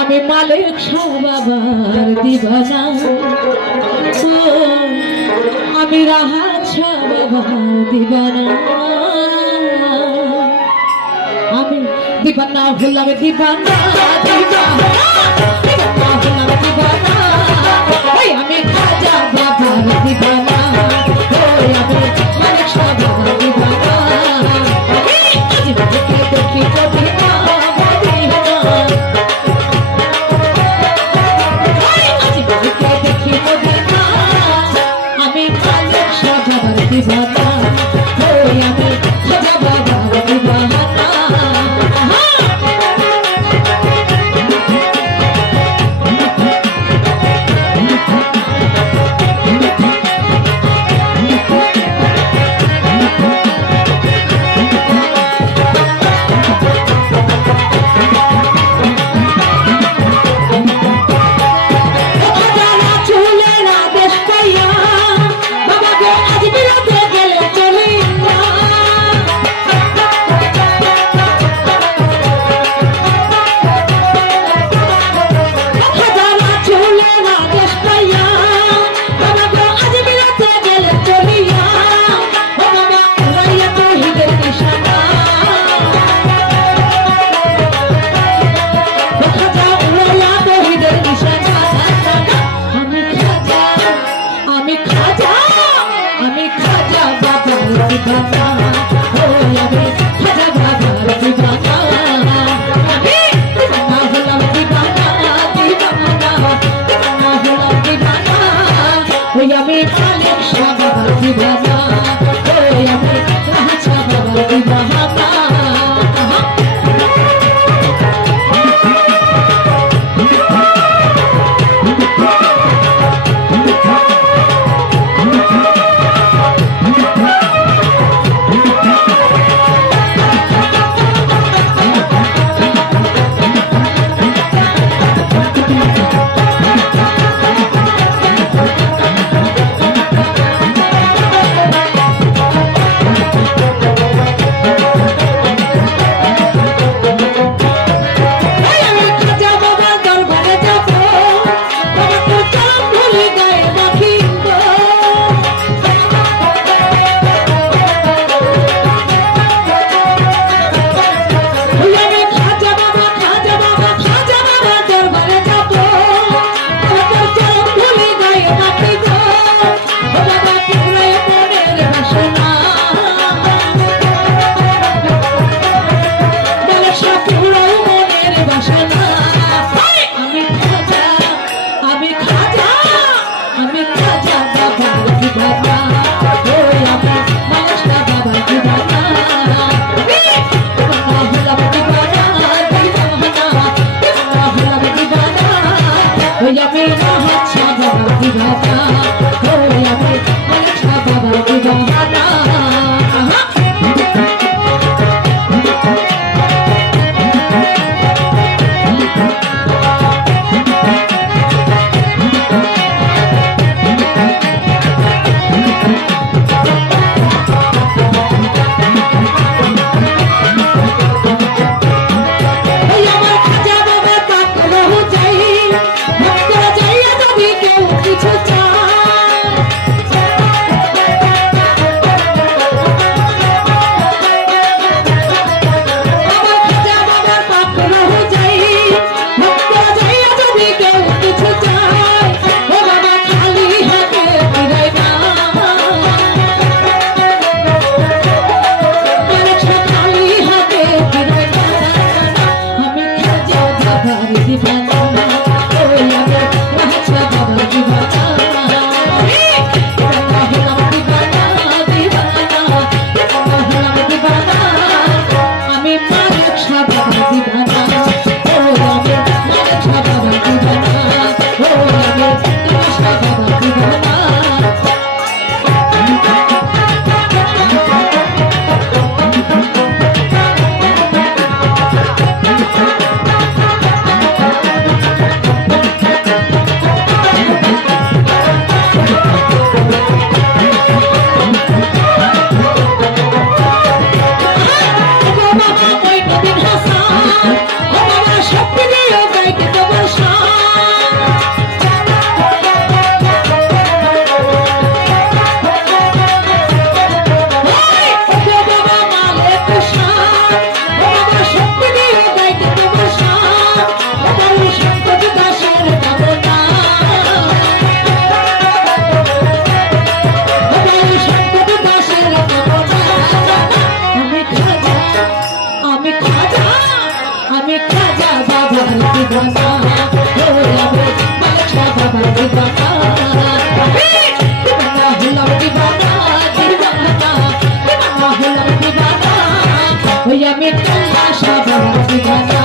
আমি মালিক শাহ বাবার দিবানা আমি রাহাত শাহ বাবার দিবানা। আমি দিবানা হলাম দিবানা দিবানা দিবানা হলাম দিবানা। আমি খাজা বাবার দিবানা। Please, धूम Yeah, me too, I'm sure I'm gonna be